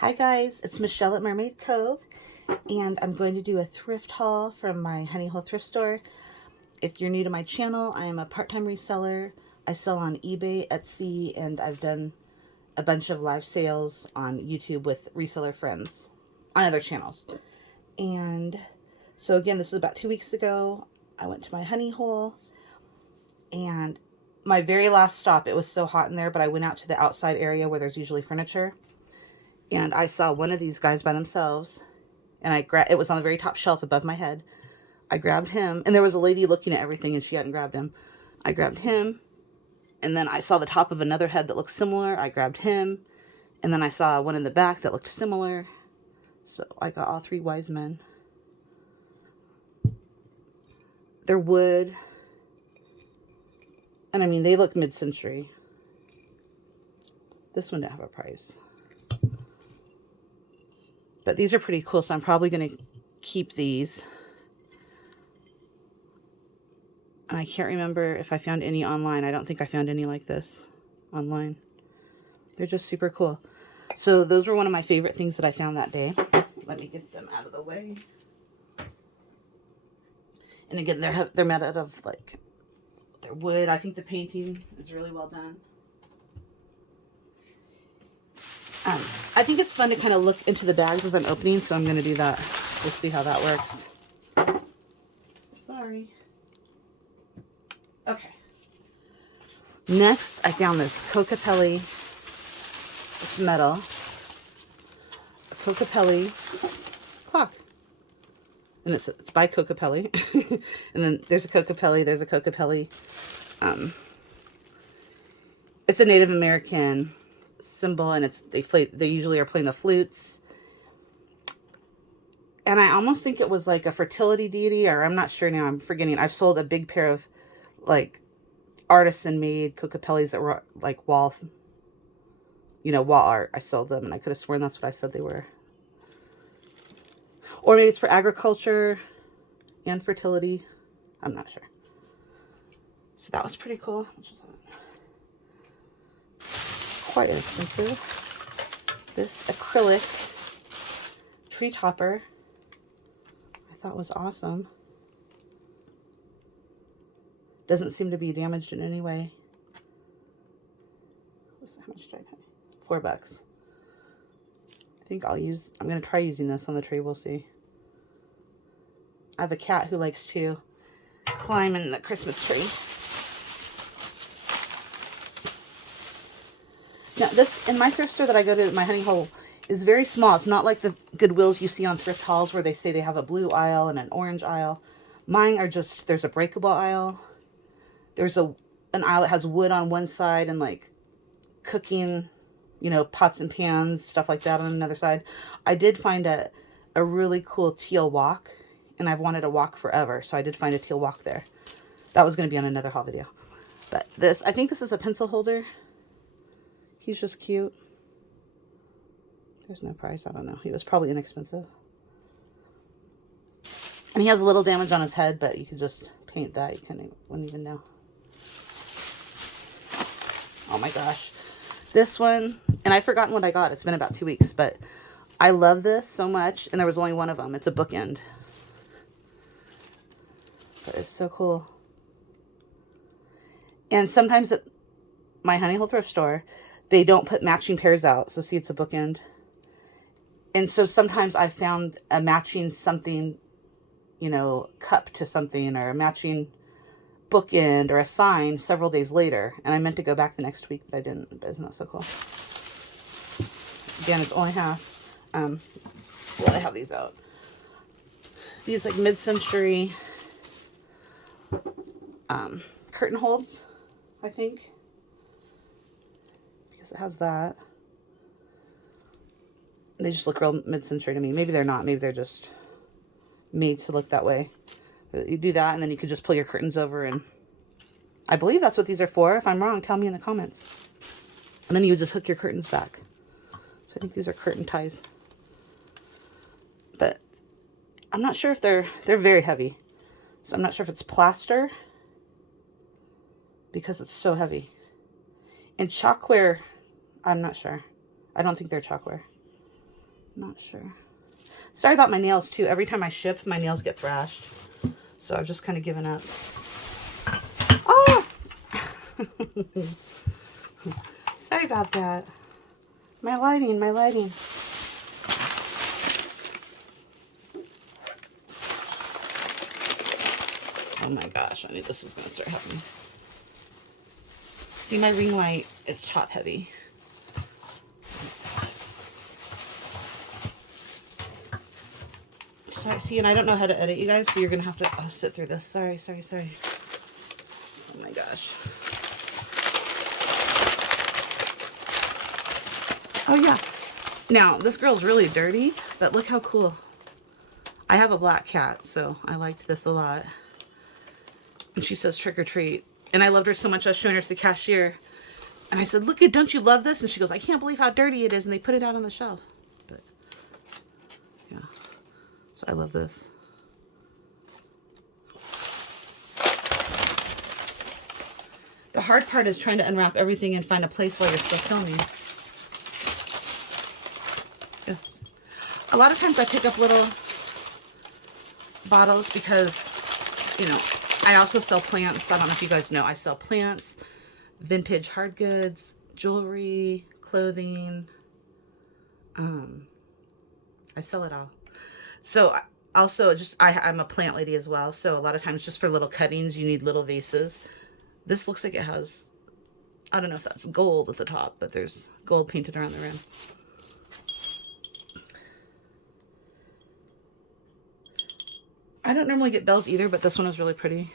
Hi guys, it's Michelle at Mermaid Cove, and I'm going to do a thrift haul from my Honey Hole thrift store. If you're new to my channel, I am a part-time reseller. I sell on eBay, Etsy, and I've done a bunch of live sales on YouTube with reseller friends on other channels. And so again, this was about 2 weeks ago. I went to my Honey Hole, and my very last stop, it was so hot in there, but I went out to the outside area where there's usually furniture. And I saw one of these guys by themselves, and it was on the very top shelf above my head. I grabbed him, and there was a lady looking at everything, and she hadn't grabbed him. I grabbed him, and then I saw the top of another head that looked similar. I grabbed him, and then I saw one in the back that looked similar. So I got all three wise men. They're wood, and I mean, they look mid-century. This one didn't have a price. But these are pretty cool, so I'm probably going to keep these. And I can't remember if I found any online. I don't think I found any like this online. They're just super cool. So those were one of my favorite things that I found that day. Let me get them out of the way. And again, they're made out of, like, they're wood. I think the painting is really well done. I think it's fun to kind of look into the bags as I'm opening, so I'm going to do that. We'll see how that works. Sorry. Okay. Next, I found this Cocapelli. It's metal. A Cocapelli clock. And it's by Cocapelli. And then there's a Cocapelli. There's a Cocapelli. It's a Native American symbol, and they usually are playing the flutes. And I almost think it was like a fertility deity, or I'm not sure now. I'm forgetting. I've sold a big pair of like artisan-made Cocapellis that were like wall art. I sold them, and I could have sworn that's what I said they were. Or maybe it's for agriculture and fertility. I'm not sure. So that was pretty cool. Quite expensive. This acrylic tree topper I thought was awesome. Doesn't seem to be damaged in any way. How much did I pay? $4. I think I'm going to try using this on the tree. We'll see. I have a cat who likes to climb in the Christmas tree. Now, this, in my thrift store that I go to, my Honey Hole, is very small. It's not like the Goodwills you see on thrift hauls where they say they have a blue aisle and an orange aisle. Mine are just, there's a breakable aisle. There's an aisle that has wood on one side and like cooking, pots and pans, stuff like that on another side. I did find a really cool teal wok, and I've wanted a wok forever, so I did find a teal wok there. That was going to be on another haul video. But this, I think this is a pencil holder. He's just cute. There's no price. I don't know. He was probably inexpensive. And he has a little damage on his head, but you could just paint that. You wouldn't even know. Oh my gosh. This one, and I've forgotten what I got. It's been about 2 weeks, but I love this so much, and there was only one of them. It's a bookend. But it's so cool. And sometimes at my Honey Hole thrift store, they don't put matching pairs out. So see, it's a bookend. And so sometimes I found a matching something, cup to something, or a matching bookend or a sign several days later. And I meant to go back the next week, but I didn't. But isn't that so cool? Again, it's only half. Well, I have these out. These like mid-century curtain holds, I think. It has that. They just look real mid-century to me. Maybe they're not. Maybe they're just made to look that way. But you do that, and then you could just pull your curtains over, and I believe that's what these are for. If I'm wrong, tell me in the comments. And then you would just hook your curtains back. So I think these are curtain ties. But I'm not sure if they're very heavy. So I'm not sure if it's plaster because it's so heavy. And chalkware, I'm not sure. I don't think they're chalkware. Not sure. Sorry about my nails too. Every time I ship, my nails get thrashed. So I've just kind of given up. Oh! Sorry about that. My lighting, my lighting. Oh my gosh, I knew this was going to start happening. See, my ring light is top heavy. Sorry, see, and I don't know how to edit, you guys, so you're going to have to sit through this. Sorry. Oh my gosh. Oh yeah. Now, this girl's really dirty, but look how cool. I have a black cat, so I liked this a lot. And she says trick or treat. And I loved her so much, I was showing her to the cashier. And I said, look, don't you love this? And she goes, I can't believe how dirty it is. And they put it out on the shelf. But, yeah. So I love this. The hard part is trying to unwrap everything and find a place while you're still filming. Yeah. A lot of times I pick up little bottles because, you know, I also sell plants. I don't know if you guys know, I sell plants, vintage hard goods, jewelry, clothing. I sell it all. So also I'm a plant lady as well. So a lot of times just for little cuttings, you need little vases. This looks like it has, I don't know if that's gold at the top, but there's gold painted around the rim. I don't normally get bells either, but this one is really pretty.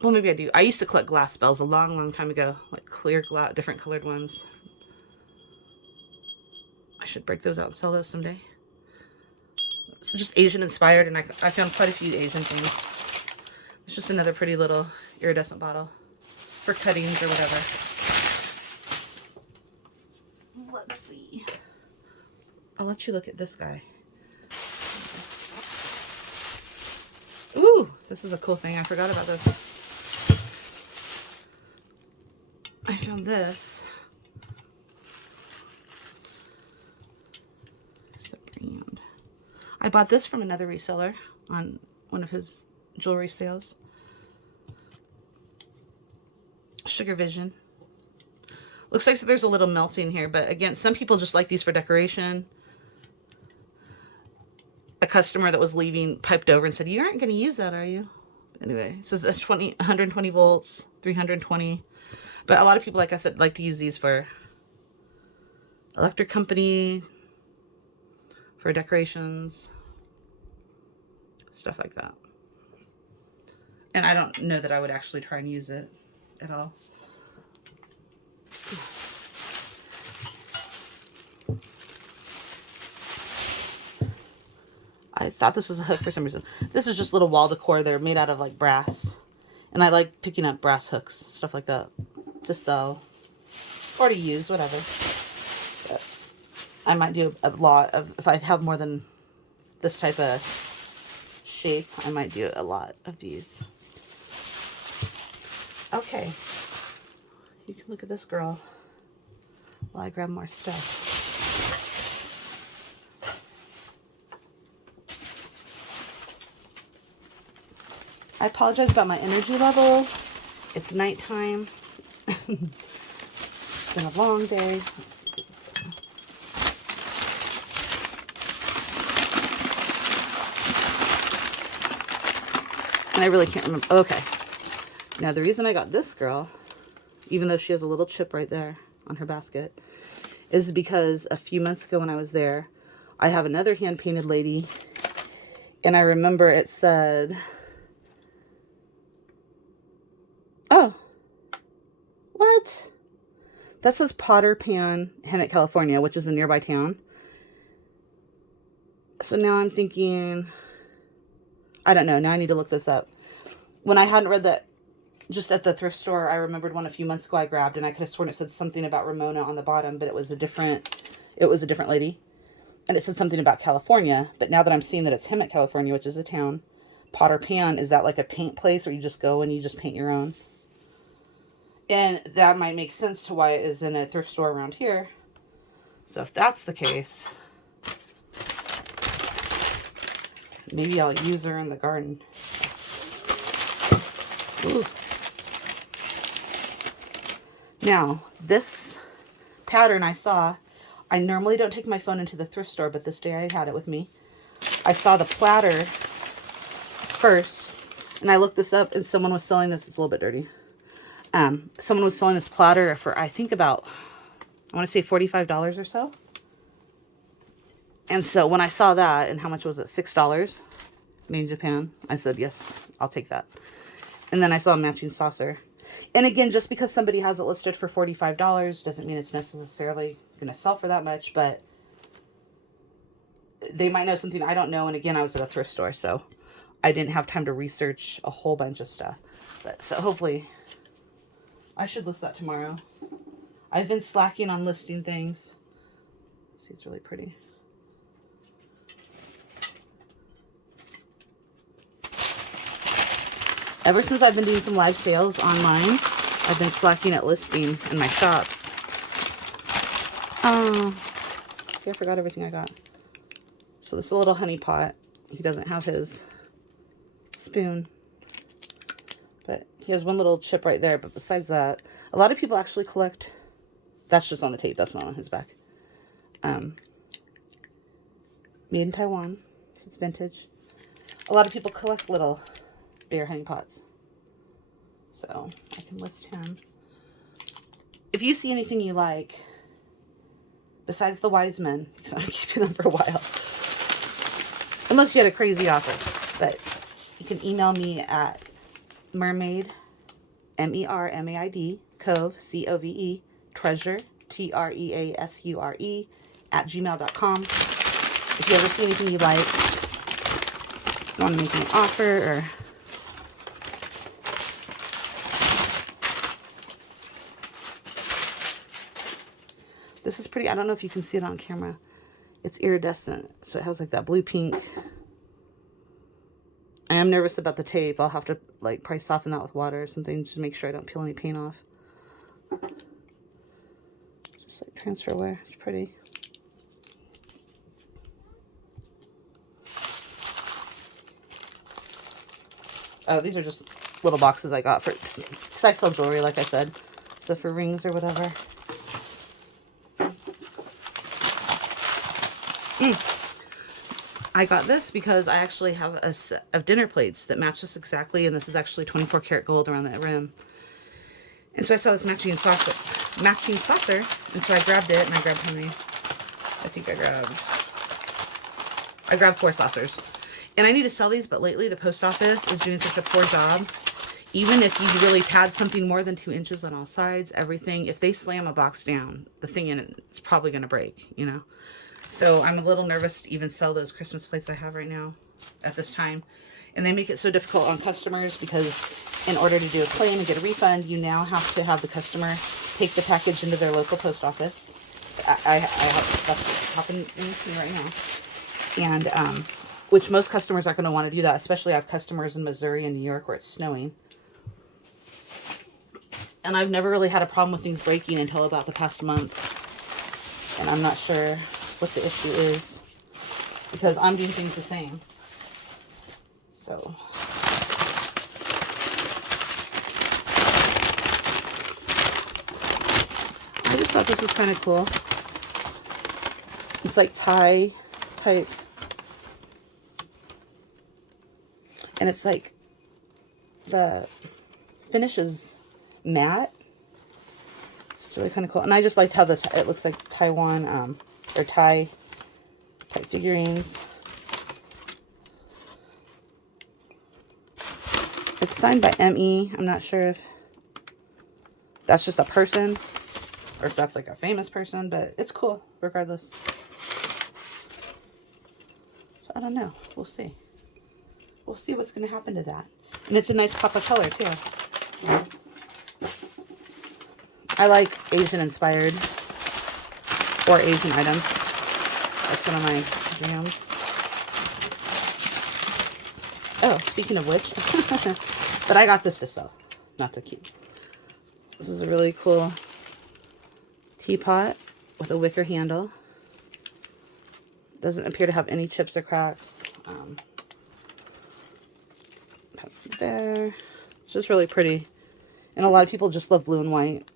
Well, maybe I do. I used to collect glass bells a long, long time ago. Like clear glass, different colored ones. I should break those out and sell those someday. It's just Asian inspired, and I found quite a few Asian things. It's just another pretty little iridescent bottle for cuttings or whatever. Let's see. I'll let you look at this guy. Ooh, this is a cool thing. I forgot about this. I found this. Where's the brand? I bought this from another reseller on one of his jewelry sales. Sugar Vision. Looks like there's a little melting here, but again, some people just like these for decoration. A customer that was leaving piped over and said, you aren't going to use that, are you? Anyway, it says 120 volts, 320. But a lot of people, like I said, like to use these for electric company, for decorations, stuff like that. And I don't know that I would actually try and use it at all. I thought this was a hook for some reason. This is just little wall decor. They're made out of like brass. And I like picking up brass hooks, stuff like that, to sell or to use, whatever. But I might do a lot of, if I have more than this type of shape, I might do a lot of these. Okay. You can look at this girl while I grab more stuff. I apologize about my energy level. It's nighttime. It's been a long day. And I really can't remember. Okay. Now, the reason I got this girl, even though she has a little chip right there on her basket, is because a few months ago when I was there, I have another hand-painted lady, and I remember it said, oh, what? That says Potter Pan, Hemet, California, which is a nearby town. So now I'm thinking, I don't know. Now I need to look this up. When I hadn't read that just at the thrift store, I remembered one a few months ago I grabbed, and I could have sworn it said something about Ramona on the bottom, but it was a different lady. And it said something about California, but now that I'm seeing that it's Hemet, California, which is a town, Potter Pan, is that like a paint place where you just go and you just paint your own? And that might make sense to why it is in a thrift store around here. So if that's the case, maybe I'll use her in the garden. Ooh. Now, this pattern I saw, I normally don't take my phone into the thrift store, but this day I had it with me. I saw the platter first, and I looked this up, and someone was selling this. It's a little bit dirty. Someone was selling this platter for, I think about, I want to say $45 or so. And so when I saw that, and how much was it? $6, made in Japan. I said, yes, I'll take that. And then I saw a matching saucer. And again, just because somebody has it listed for $45 doesn't mean it's necessarily going to sell for that much, but they might know something I don't know. And again, I was at a thrift store, so I didn't have time to research a whole bunch of stuff. But so hopefully I should list that tomorrow. I've been slacking on listing things. See, it's really pretty. Ever since I've been doing some live sales online, I've been slacking at listing in my shop. See, I forgot everything I got. So this little honey pot, he doesn't have his spoon, but he has one little chip right there. But besides that, a lot of people actually collect, that's just on the tape, that's not on his back. Made in Taiwan, so it's vintage. A lot of people collect little bear honey pots, so I can list him. If you see anything you like, besides the wise men, because I'm keeping them for a while, unless you had a crazy offer, but you can email me at mermaid, MERMAID, cove, COVE, treasure, TREASURE, @gmail.com. If you ever see anything you like, you want to make me an offer, or this is pretty. I don't know if you can see it on camera. It's iridescent, so it has like that blue pink. I am nervous about the tape. I'll have to like probably soften that with water or something just to make sure I don't peel any paint off. Just like transfer wear. It's pretty. Oh, these are just little boxes I got for, because I sell jewelry, like I said. So for rings or whatever. I got this because I actually have a set of dinner plates that match this exactly, and this is actually 24 karat gold around the rim. And so I saw this matching saucer, and so I grabbed it, and I grabbed how many? I think I grabbed 4 saucers. And I need to sell these, but lately the post office is doing such a poor job. Even if you really pad something more than 2 inches on all sides, everything, if they slam a box down, the thing in it is probably going to break, you know. So I'm a little nervous to even sell those Christmas plates I have right now at this time. And they make it so difficult on customers because in order to do a claim and get a refund, you now have to have the customer take the package into their local post office. That's what's happening to me right now. And, which most customers aren't going to want to do that, especially I have customers in Missouri and New York where it's snowing. And I've never really had a problem with things breaking until about the past month. And I'm not sure what the issue is because I'm doing things the same. So I just thought this was kind of cool. It's like tie type. And it's like the finish is matte. It's really kind of cool. And I just liked how it looks like Taiwan or Thai type figurines. It's signed by ME. I'm not sure if that's just a person or if that's like a famous person, but it's cool regardless. So I don't know. We'll see. We'll see what's going to happen to that. And it's a nice pop of color too. I like Asian inspired or Asian items. That's one of my jams. Oh, speaking of which, but I got this to sell, not to keep. This is a really cool teapot with a wicker handle. Doesn't appear to have any chips or cracks. There. It's just really pretty. And a lot of people just love blue and white.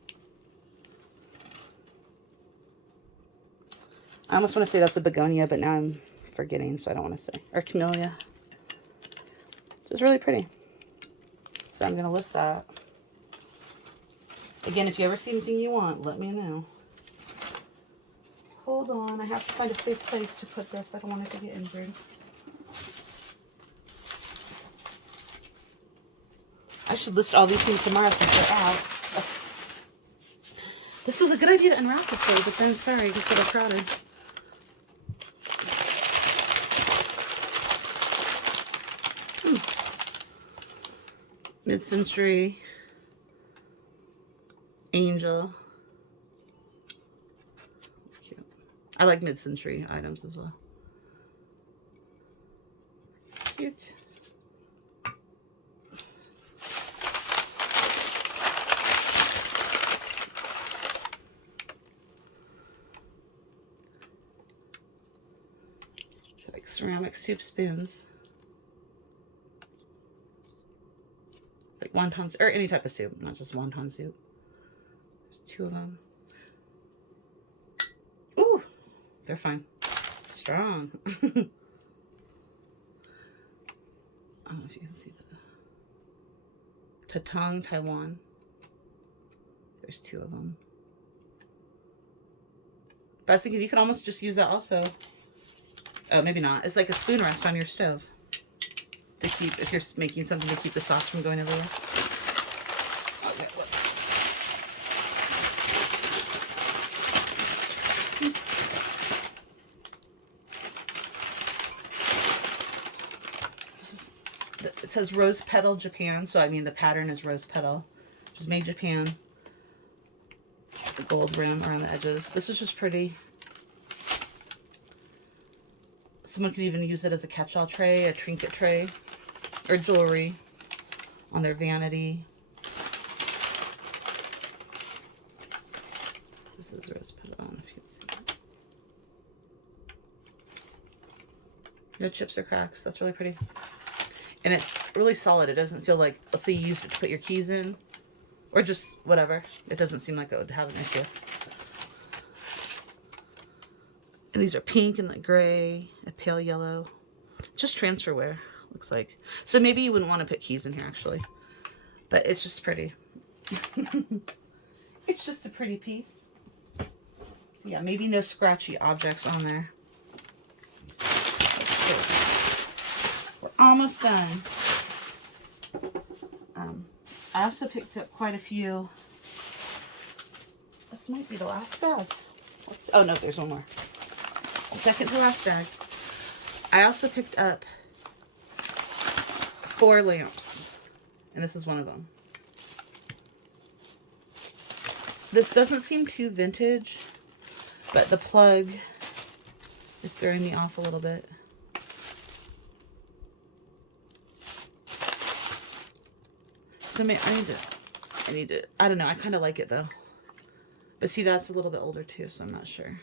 I almost want to say that's a begonia, but now I'm forgetting, so I don't want to say. Or camellia. It's really pretty. So I'm going to list that. Again, if you ever see anything you want, let me know. Hold on, I have to find a safe place to put this. I don't want it to get injured. I should list all these things tomorrow since they're out. Oh. This was a good idea to unwrap this way, but then, sorry, it gets a little crowded. Mid-century angel. That's cute. I like mid-century items as well. Cute. It's like ceramic soup spoons. Like wonton, or any type of soup, not just wonton soup. There's 2 of them. Ooh, they're fine. Strong. I don't know if you can see that. Tatong, Taiwan. There's 2 of them. But I was thinking you could almost just use that also. Oh, maybe not. It's like a spoon rest on your stove. To keep, if you're making something to keep the sauce from going everywhere. Okay, whoops. It says Rose Petal Japan, so I mean the pattern is Rose Petal, which is made Japan. The gold rim around the edges. This is just pretty. Someone could even use it as a catch-all tray, a trinket tray, or jewelry on their vanity. This is Rose Petal. I don't know if you can see that. No chips or cracks. That's really pretty. And it's really solid. It doesn't feel like, let's say you used it to put your keys in, or just whatever. It doesn't seem like it would have an issue. And these are pink and like gray, a pale yellow. Just transferware, looks like. So maybe you wouldn't want to put keys in here, actually. But it's just pretty. It's just a pretty piece. So yeah, maybe no scratchy objects on there. We're almost done. I also picked up quite a few. This might be the last bag. Oh no, there's one more. Second to last bag. I also picked up 4 lamps, and this is one of them. This doesn't seem too vintage, but the plug is throwing me off a little bit. So I need to, I don't know, I kind of like it though. But see, that's a little bit older too, so I'm not sure.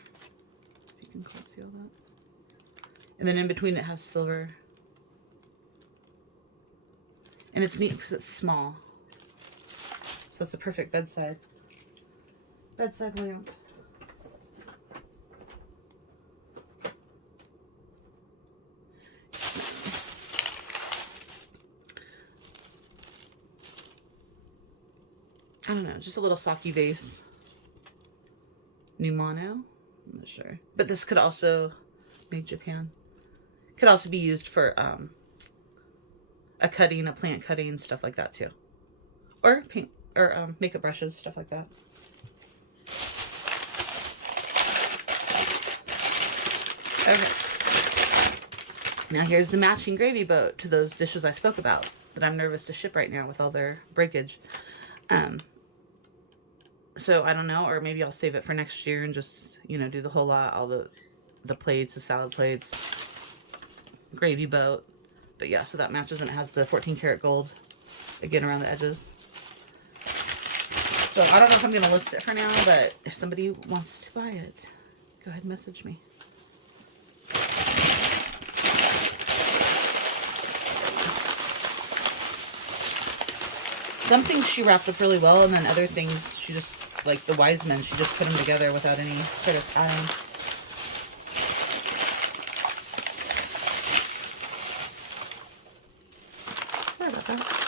Can conceal that. And then in between it has silver. And it's neat because it's small. So it's a perfect bedside lamp. I don't know, just a little sake vase. Numano. I'm not sure. But this could also, made Japan, could also be used for a plant cutting, stuff like that too. Or paint, or makeup brushes, stuff like that. Okay. Now here's the matching gravy boat to those dishes I spoke about that I'm nervous to ship right now with all their breakage. So I don't know, or maybe I'll save it for next year and just, you know, do the whole lot, all the plates, the salad plates, gravy boat. But yeah, so that matches, and it has the 14 karat gold again around the edges. So I don't know if I'm going to list it for now, but if somebody wants to buy it, go ahead and message me. Some things she wrapped up really well, and then other things she just, like the Wise Men, she just put them together without any sort of pattern. Sorry about that.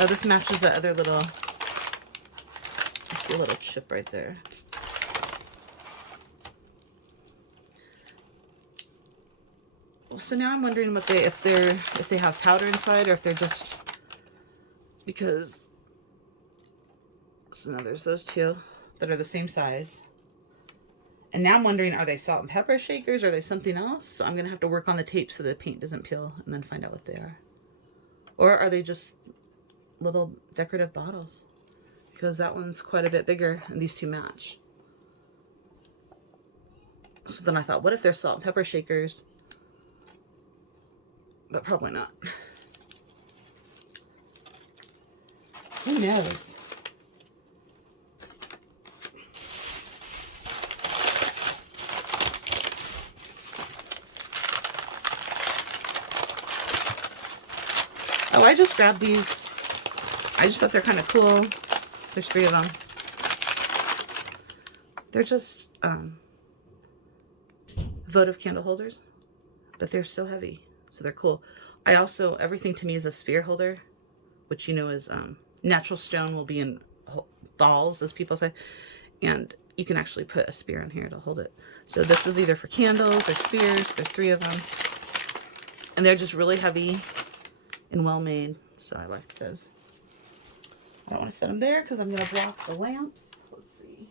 Oh, this matches the other little, I see a little chip right there. So now I'm wondering what if they have powder inside, or if they're just, because, so now there's those two that are the same size. And now I'm wondering, are they salt and pepper shakers, or are they something else? So I'm going to have to work on the tape so the paint doesn't peel, and then find out what they are. Or are they just little decorative bottles? Because that one's quite a bit bigger, and these two match. So then I thought, what if they're salt and pepper shakers? But probably not. Who knows? Oh, I just grabbed these. I just thought they're kind of cool. There's 3 of them. They're just votive candle holders, but they're so heavy. So they're cool. I also, everything to me is a spear holder, which you know is natural stone will be in balls, as people say. And you can actually put a spear in here to hold it. So this is either for candles or spears. There's 3 of them. And they're just really heavy and well made. So I like those. I don't want to set them there because I'm going to block the lamps. Let's see.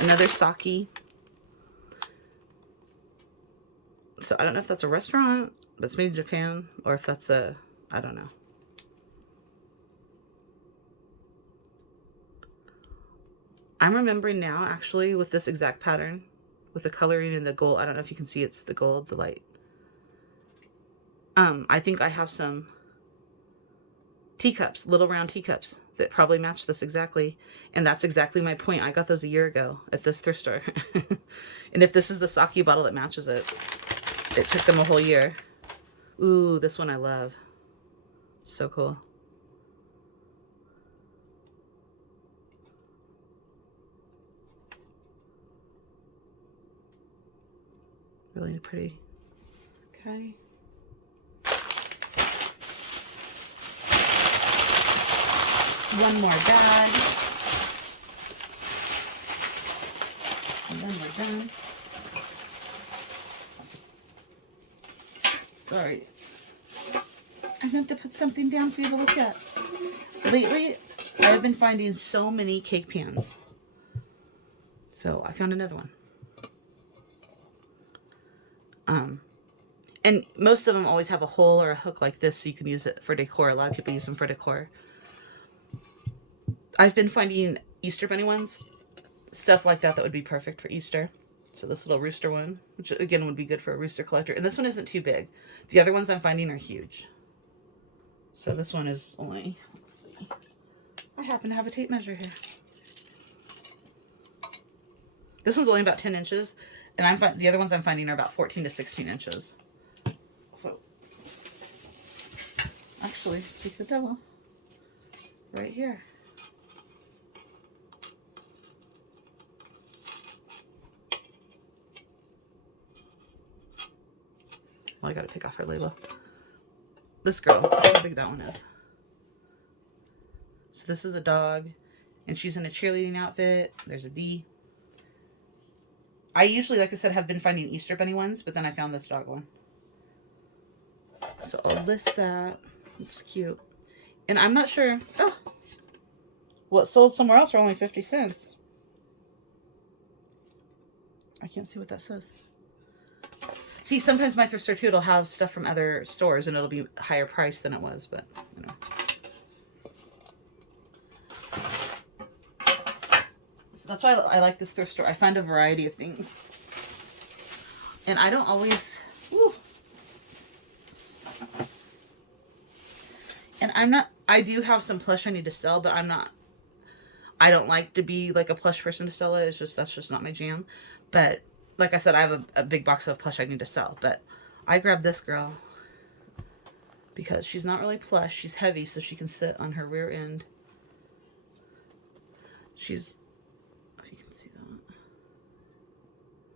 Another sake. So I don't know if that's a restaurant that's made in Japan, or if that's a, I don't know. I'm remembering now, actually, with this exact pattern, with the coloring and the gold. I don't know if you can see, it's the gold, the light. I think I have some teacups, little round teacups, that probably match this exactly. And that's exactly my point. I got those a year ago at this thrift store. And if this is the sake bottle that matches it, it took them a whole year. Ooh, this one I love. So cool. Really pretty. Okay. One more bag. And then we're done. Sorry. I have to put something down for you to look at. Lately, I have been finding so many cake pans. So I found another one. And most of them always have a hole or a hook like this, so you can use it for decor. A lot of people use them for decor. I've been finding Easter bunny ones, stuff like that would be perfect for Easter. So this little rooster one, which again would be good for a rooster collector. And this one isn't too big. The other ones I'm finding are huge. So this one is only, let's see. I happen to have a tape measure here. This one's only about 10 inches. And the other ones I'm finding are about 14 to 16 inches. So, actually, speak the devil, right here. Well, I gotta pick off her label. This girl, how big that one is. So this is a dog, and she's in a cheerleading outfit. There's a D. I usually, like I said, have been finding Easter bunny ones, but then I found this dog one. So I'll list that. It's cute. And I'm not sure. Oh. Well, it sold somewhere else for only 50 cents. I can't see what that says. See, sometimes my thrift store too, it'll have stuff from other stores and it'll be higher price than it was, but you know. So that's why I like this thrift store. I find a variety of things. And I don't always, whew. And I do have some plush I need to sell, but I don't like to be like a plush person to sell it. It's just, that's just not my jam. But like I said, I have a big box of plush I need to sell. But I grabbed this girl because she's not really plush. She's heavy, so she can sit on her rear end. She's, if you can see that,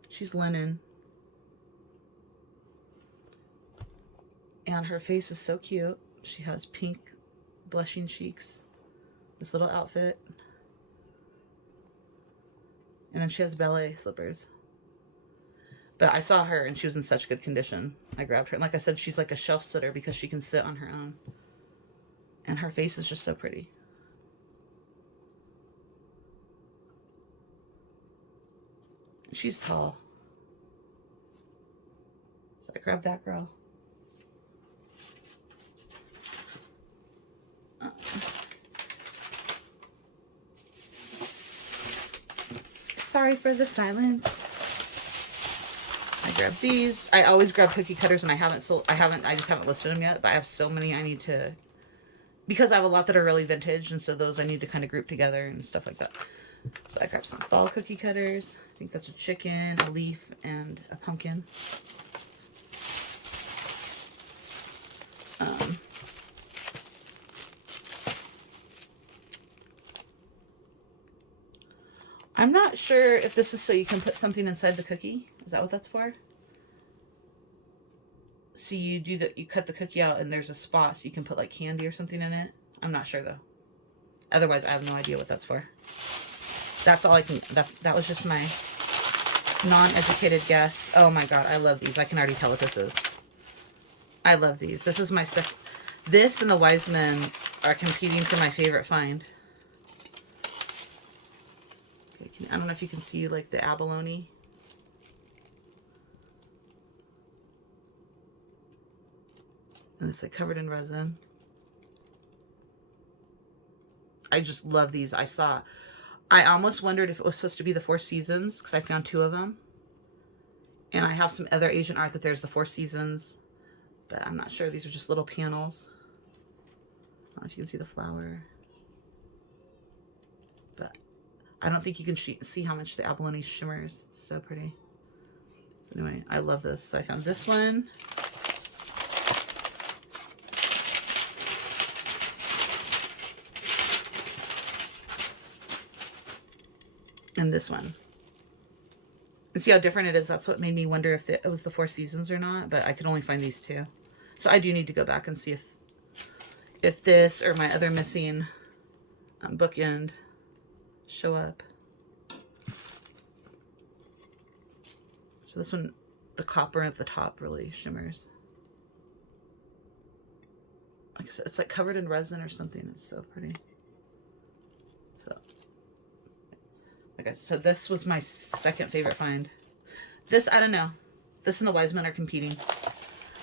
she's linen. And her face is so cute. She has pink blushing cheeks. This little outfit. And then she has ballet slippers. But I saw her and she was in such good condition. I grabbed her. And like I said, she's like a shelf sitter because she can sit on her own. And her face is just so pretty. She's tall. So I grabbed that girl. Sorry for the silence. I grabbed these. I always grab cookie cutters and I just haven't listed them yet, but I have so many I need to, because I have a lot that are really vintage, and so those I need to kind of group together and stuff like that. So I grabbed some fall cookie cutters. I think that's a chicken, a leaf, and a pumpkin. I'm not sure if this is so you can put something inside the cookie. Is that what that's for? So you do that, you cut the cookie out and there's a spot so you can put like candy or something in it. I'm not sure though. Otherwise, I have no idea what that's for. That's all I can, that was just my non-educated guess. Oh my God, I love these. I can already tell what this is. I love these. This is my second. This and the Wiseman are competing for my favorite find. I don't know if you can see like the abalone. And it's like covered in resin. I just love these. I almost wondered if it was supposed to be the Four Seasons because I found 2 of them. And I have some other Asian art that there's the Four Seasons, but I'm not sure. These are just little panels. I don't know if you can see the flower. But I don't think you can see how much the abalone shimmers. It's so pretty. So anyway, I love this. So I found this one. And this one. And see how different it is? That's what made me wonder if it was the Four Seasons or not, but I could only find these 2. So I do need to go back and see if this or my other missing bookend show up. So this one, the copper at the top really shimmers. Like I said, it's like covered in resin or something. It's so pretty. So, like I said, so this was my second favorite find. This, I don't know. This and the Wiseman are competing.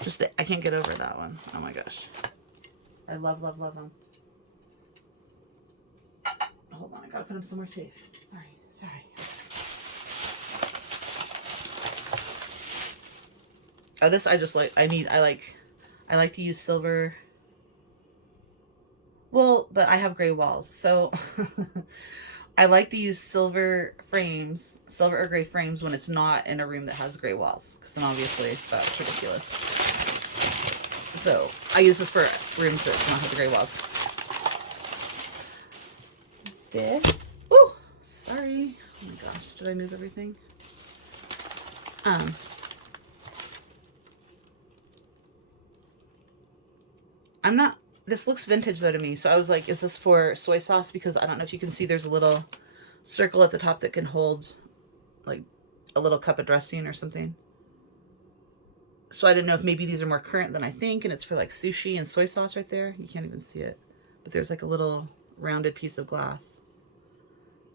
Just that I can't get over that one. Oh my gosh. I love, love, love them. Hold on, I gotta put them somewhere safe. Sorry. Oh, this I just like. I like to use silver. Well, but I have gray walls, so I like to use silver frames, silver or gray frames when it's not in a room that has gray walls, because then obviously that's ridiculous. So I use this for rooms that don't have gray walls. This. Ooh, sorry. Oh my gosh, did I move everything? I'm not, this looks vintage though to me. So I was like, is this for soy sauce? Because I don't know if you can see, there's a little circle at the top that can hold like a little cup of dressing or something. So I didn't know if maybe these are more current than I think, and it's for like sushi and soy sauce right there. You can't even see it, but there's like a little rounded piece of glass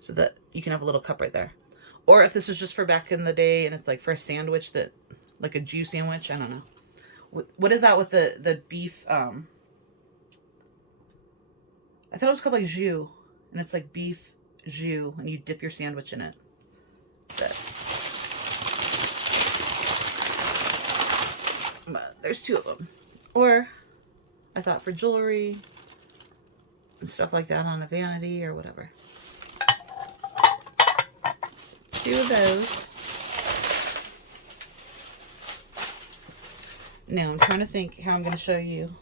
so that you can have a little cup right there. Or if this was just for back in the day and it's like for a sandwich that like a Jew sandwich. I don't know. What is that with the beef? I thought it was called like jus, and it's like beef jus, and you dip your sandwich in it. But there's 2 of them. Or I thought for jewelry and stuff like that on a vanity or whatever. So 2 of those. Now I'm trying to think how I'm going to show you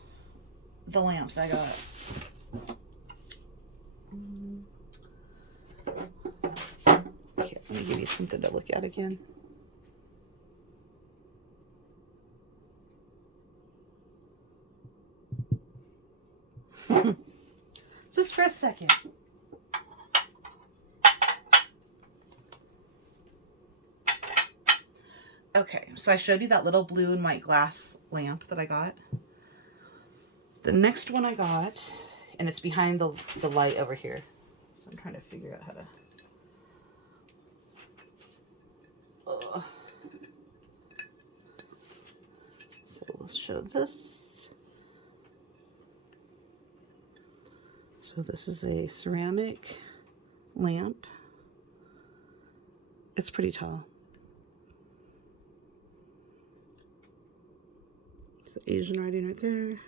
the lamps I got. Here, let me give you something to look at again. Just for a second. Okay, so I showed you that little blue and white glass lamp that I got. The next one I got, and it's behind the light over here. So I'm trying to figure out how to... So we'll show this. So this is a ceramic lamp. It's pretty tall. It's Asian writing right there.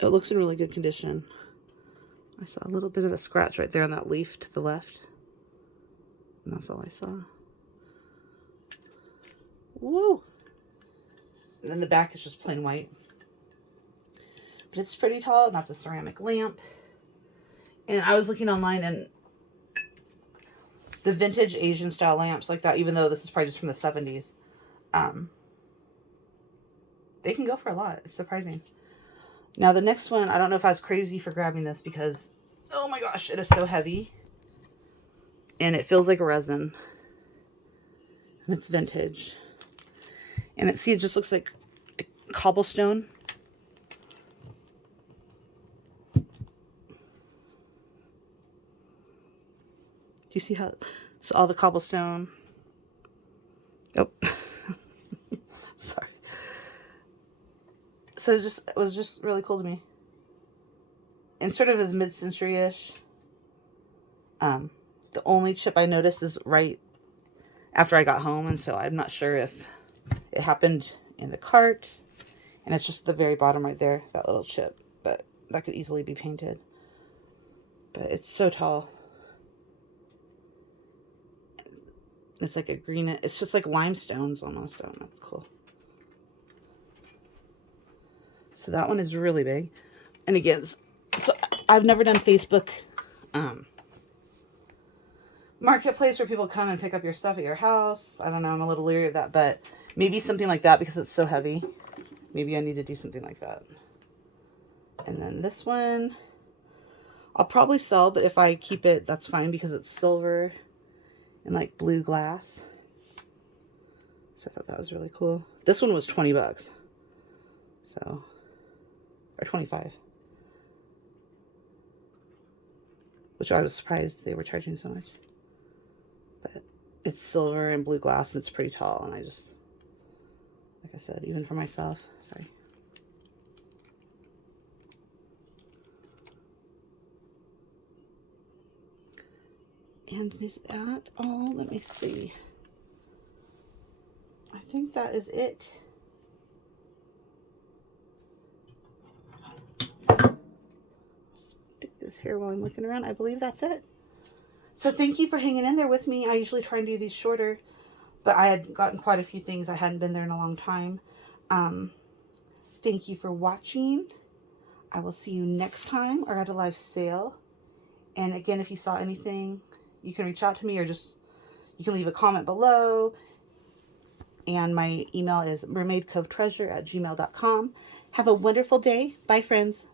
It looks in really good condition. I saw a little bit of a scratch right there on that leaf to the left. And that's all I saw. Woo! And then the back is just plain white. But it's pretty tall, and that's a ceramic lamp. And I was looking online, and the vintage Asian style lamps like that, even though this is probably just from the 70s, they can go for a lot. It's surprising. Now the next one, I don't know if I was crazy for grabbing this because, oh my gosh, it is so heavy. And it feels like a resin. And it's vintage. And it just looks like cobblestone. Do you see how, so all the cobblestone, oh, sorry. So it was just really cool to me. And sort of as mid-century-ish. The only chip I noticed is right after I got home, and so I'm not sure if it happened in the cart. And it's just the very bottom right there, that little chip. But that could easily be painted. But it's so tall. It's like a green, it's just like limestones almost. Oh, that's cool. So that one is really big. And again, so I've never done Facebook marketplace where people come and pick up your stuff at your house. I don't know, I'm a little leery of that, but maybe something like that because it's so heavy. Maybe I need to do something like that. And then this one, I'll probably sell, but if I keep it, that's fine because it's silver and like blue glass. So I thought that was really cool. This one was 20 bucks. So, or 25. Which I was surprised they were charging so much. But it's silver and blue glass and it's pretty tall. And I just, like I said, even for myself, sorry. And is that all? Let me see. I think that is it. Stick this here while I'm looking around. I believe that's it. So thank you for hanging in there with me. I usually try and do these shorter, but I had gotten quite a few things. I hadn't been there in a long time. Thank you for watching. I will see you next time or at a live sale. And again, if you saw anything, you can reach out to me or just, you can leave a comment below. And my email is mermaidcovetreasure@gmail.com. Have a wonderful day. Bye, friends.